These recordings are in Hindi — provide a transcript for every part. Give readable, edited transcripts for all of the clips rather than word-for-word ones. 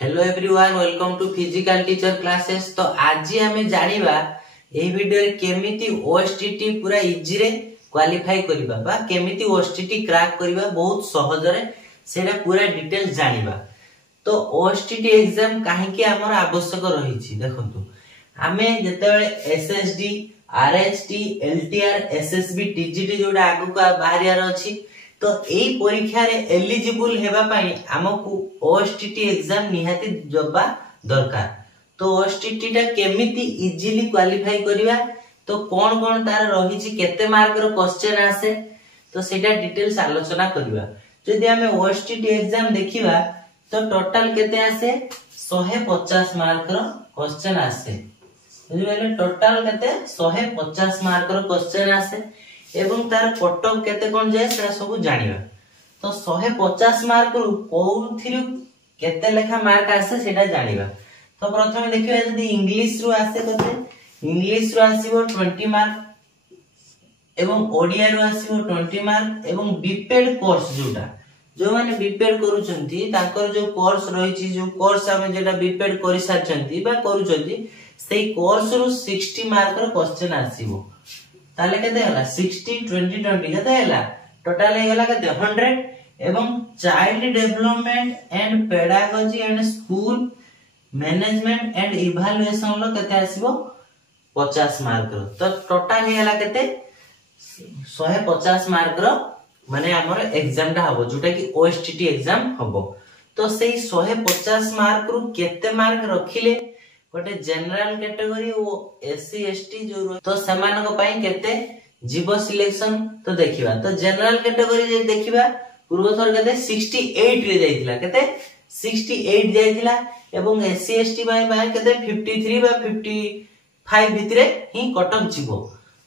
Hello everyone, welcome to physical teacher classes. तो आज आम जानिबा ए वीडियो रे केमिति ओएसटीटी पूरा इजी रे क्वालिफाई करबा बा केमिति ओएसटीटी क्रैक करबा बहुत सहज रे सेरा पूरा डिटेल्स जानिबा। तो ओएसटीटी एग्जाम काहे कि हमर आवश्यक रही छी। देखंतु आमे जतेबेले SSD RHT LTR SSB TGT जोडा आगु का बाहरियार अछि, तो एई परीक्षा रे एलिजिबल हेबा पई हमकु ओएसटीटी एग्जाम निहाती जबा दरकार। तो ओएसटीटी टा केमिति इजीली क्वालिफाई करिवा, तो कोन कोन तार रही छी, केते मार्क रो क्वेश्चन आसे, तो सेटा डिटेल्स आलोचना करिवा। जदि हमें ओएसटीटी एग्जाम देखिबा तो टोटल केते आसे 150 मार्क रो क्वेश्चन आसे। बुझिबेले टोटल केते 150 मार्क रो क्वेश्चन आसे एवं तार कटअप केते कोन जाय सेटा सब जानिबा। तो 150 मार्क रु कोउथिरु केते लेखा मार्क आसे सेटा जानिबा। तो प्रथमे देखिबा जदि इंग्लिश रु आसे केते, इंग्लिश रु आसीबो 20 मार्क एवं ओडिया रु आसीबो 20 मार्क एवं बीपेड कोर्स जोटा जो माने बीपेड करूचंती ताकर जो कोर्स रही छी, जो कोर्स हम जेटा बीपेड करि साचंती बा करूचंती सेई कोर्स रु 60 मार्क रो क्वेश्चन आसीबो। ताले केते हला 60 20 20 केते हला टोटल हे गला केते 100 एवं child development and pedagogy and school management and evaluation लो केते आसीबो 50 मार्क रो। तो टोटल हे गला केते 150 मार्क रो माने हमर एग्जाम टा हबो जोटा कि ओएसटीटी एग्जाम हबो। तो सेई 150 मार्क रु केते मार्क रखिले गोटे जनरल कैटेगरी ओ एससी एसटी जो तो समान को पई केते जीव सिलेक्शन। तो देखिबा तो जनरल कैटेगरी जे देखिबा पूर्व थर केते 68 रे जाइतिला, केते 68 जाइतिला एवं एससी एसटी पई केते 53 बा 55 भितरे ही कटअप जीवो।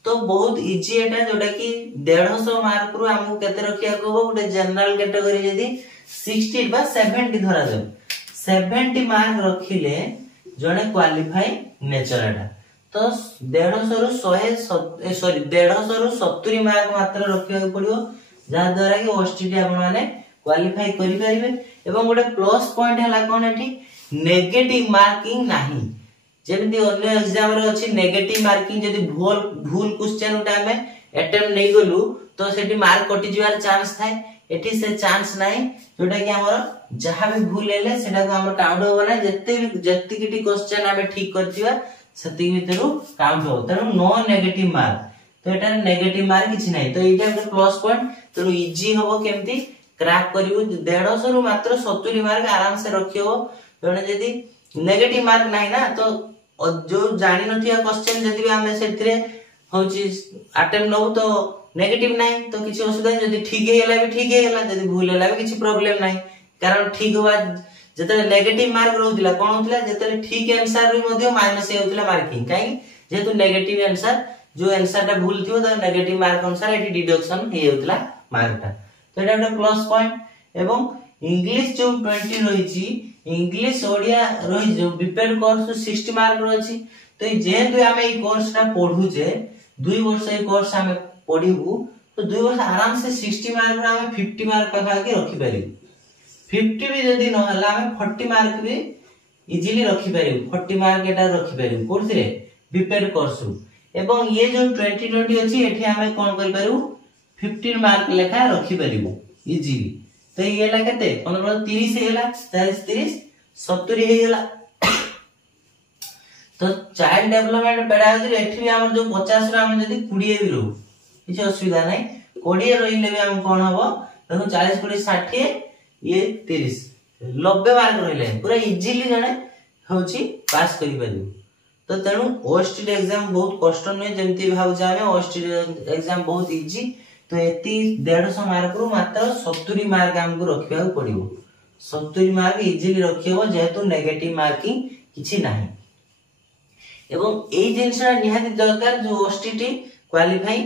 तो बहुत इजी एटा जोटा कि 150 मार्क रु हमहु केते रखिया को गोटे जनरल कैटेगरी जदी 60 बा 70 धरा दे 70 मार्क रखिले जने क्वालिफाई नेचरटा। तो 150 रु 70 मार्क मात्र रखिया पड़ियो, जा द्वारा कि ओएसटीटी आपण माने क्वालिफाई करि परिबे। एवं गोटे प्लस पॉइंट हला कोन एठी नेगेटिव मार्किंग नाही, जेमति अन्य एग्जाम रे अछि नेगेटिव मार्किंग। जदि भूल क्वेश्चन उटा हमें अटेम्प्ट नै गलु तो सेठी मार्क कटि जिवार चांस थाए, एठी से चांस नाही जोटा कि हमर जहां भी भूल हेले सेटा को हमर काउंट हो ना, जत्ते किटी क्वेश्चन हमें ठीक करथिबा सती भितरु काउंट हो। तनो नो नेगेटिव मार्क, तो एटा नेगेटिव मार्क किछि नाही। तो एटा एक प्लस पॉइंट, तो इजी होबो केमति क्रैक करिवो। 150 रु मात्र 70 मार्क आराम से रखियो। जने जदी नेगेटिव मार्क नाही ना, तो जो जानि नथिया क्वेश्चन जदी हमें सेथिरे होची अटेम्प्ट नो तो नेगेटिव नाही, तो किछि असुविधा नहीं। जदी ठीक हेला भी ठीक हेला, जदी भूल हेला भी किछि प्रॉब्लम नाही। कारण ठीक होबा जते नेगेटिव मार्क रहउतिला कोन होतिला, जते ठीक आंसर रे मध्ये माइनस हे होतिला मार्किंग, काई जेतु नेगेटिव आंसर जो आंसर टा भूल थियो तो नेगेटिव मार्क अनुसार एटी डिडक्शन हे होतिला मार्क टा। तो एटा एक प्लस पॉइंट। एवं इंग्लिश जो 20 रही छी, इंग्लिश ओडिया रही जो बीपेड कोर्स 60 मार्क रही। तो जेतु हमें ई कोर्स टा पढू जे 2 वर्ष ए कोर्स हमें पढिबू, तो 2 वर्ष आराम से 60 मार्क रे हमें 50 मार्क पका के रखि पारिबू। 50 भी जदी न हला हमें 40 मार्क भी इजीली रखि पारिबू। 40 मार्क एटा रखि पारिबू कोर्सरे बीपेड कोर्स। एवं ये जो 2020 अछि एठी हमें कोन करि पारिबू 15 मार्क लेखा रखि पारिबू इजीली। तो ये ला केते 15 30 हेला 40 30 70 हे गेला। तो चाइल्ड डेवलपमेंट पेडागोजी एठी भी हम जो 50 रे हम जदी 20 भी रहू किछ असुविधा नै। 20 रहिले भी हम कोन हबो देखो 40 40 60 ये 30 90 मार्क रहिले पूरा इजीली जने होची पास करि परिबो। तो तेनु ओएसटीटी एग्जाम बहुत कष्ट नै, जेमति भाउ जामे ओएसटीटी एग्जाम बहुत इजी। तो एती 150 मार्क रु मात्र 70 मार्क हमको रखिया पड़िबो। 70 मार्क इजीली रखियो जेहेतु नेगेटिव मार्किंग किछि नाही। एवं ए जिंसरा निहाती दरकार जो ओएसटीटी क्वालिफाई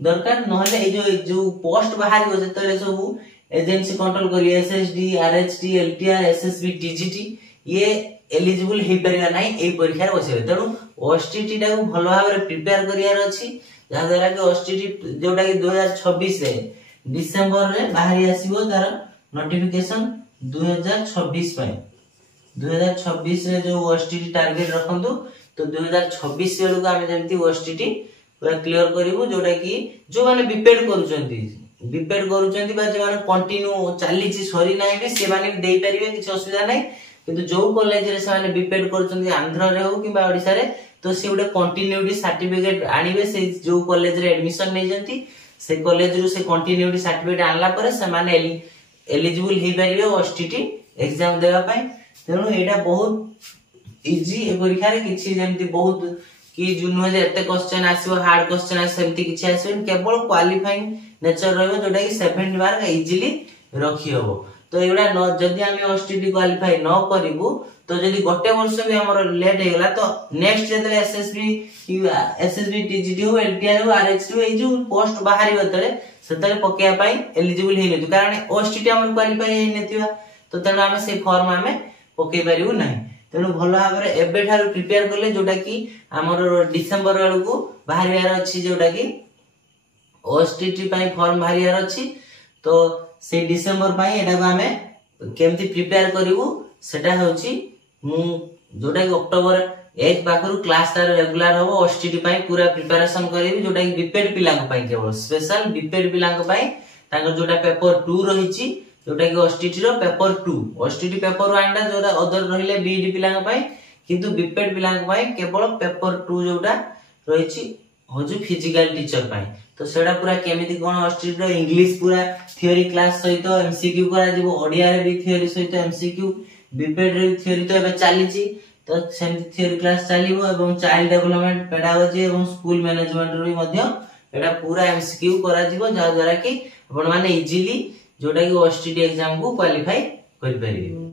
दरकार, नहले जो पोस्ट बाहर हो जतले सब एजेंसी कंट्रोल करी SSD RHT LTR SSB TGT ये एलिजिबल हे परिया नाही ए परीक्षा रे बसेबे। तेनु ओएसटीटी टा को भलो भाबरे प्रिपेयर करियार अछि, जा द्वारा कि ओएसटीटी जोटा कि 2026 रे डिसेंबर रे बाहरी आसीबो तार नोटिफिकेशन 2026 पय। 2026 रे जो ओएसटीटी टारगेट रखंतु तो 2026 बेलू को आमे जेमती ओएसटीटी पूरा क्लियर करिवु जोटा कि जो माने बीपेड करूचंती बा जे माने कंटिन्यू चाली छि सरी नाही भी से माने देई परिबे किछ असुविधा नाही किंतु जो कॉलेज रे से माने बीपेड करूचंती आंध्र रे हो किबा ओडिसा रे तो से उडे कंटिन्यूटी सर्टिफिकेट आनिबे से जो कॉलेज रे एडमिशन नै जंती से कॉलेज रो से कंटिन्यूटी सर्टिफिकेट आनला परे से माने एलिजिबल हे परिबे ओएसटीटी एग्जाम देवा पय तेनु एटा बहुत इजी ए परीक्षा रे किछि जेमती बहुत कि जुन जे एते क्वेश्चन आसीबो हार्ड क्वेश्चन आसी सेमती किछि आसीबो केवल क्वालिफाइंग नेचर रहबो जोटा कि 70 मार्क इजीली रखी हबो तो एडा न जदी हम ओएसटीटी क्वालिफाई न करिवु तो जदी गोटे वर्ष भी हमर लेट हे गेला तो नेक्स्ट जेतले एसएसबी टीजीटी हो एलटीआर हो आरएचटी हो ए जो पोस्ट बाहरी बतले सेतले पकेया पई एलिजिबल हे नेतु कारण ओएसटीटी हमर क्वालिफाई हे नेतिबा तो तेनु हम से फॉर्म हमें पके परिवु नाही तेनु भलो भाबरे एबे ठार प्रिपेयर करले जोटा कि हमर डिसेंबर वाला को बाहरियार अछि जोटा कि ओएसटीटी पई फॉर्म बाहरियार अछि तो से डिसेंबर पई एटा को हमें केमती प्रिपेयर करिवु सेटा होछि मु जोटा कि अक्टोबर 1 पाखरु क्लास तार रेगुलर हो ओएसटीटी पई पूरा प्रिपरेशन करिवि जोटा कि बीपेड पिला पई केवल स्पेशल बीपेड पिला पई तांगर जोटा पेपर 2 रहिछि जोटा कि ओएसटीटी रो पेपर 2 ओएसटीटी पेपर 1 टा जोटा अदर रहिले बीडी पिला पई किंतु बीपेड पिला पई केवल पेपर 2 जोटा रहिछि होजु फिजिकल टीचर पई तो सेडा पूरा केमिति कोन ओएसटीटी रो इंग्लिश पूरा थ्योरी क्लास सहित एमसीक्यू करा जिवो ओडिया रे भी थ्योरी सहित एमसीक्यू बीपेड रे थ्योरी तो एबे चाली छि तो सेम थ्योरी क्लास चालिबो एवं चाइल्ड डेवलपमेंट पेडागोजी एवं स्कूल मैनेजमेंट रो भी मध्य एडा पूरा एमसीक्यू करा जिवो जा द्वारा कि आपण माने इजीली जोटा कि ओएसटीटी एग्जाम को क्वालिफाई करि परिबे।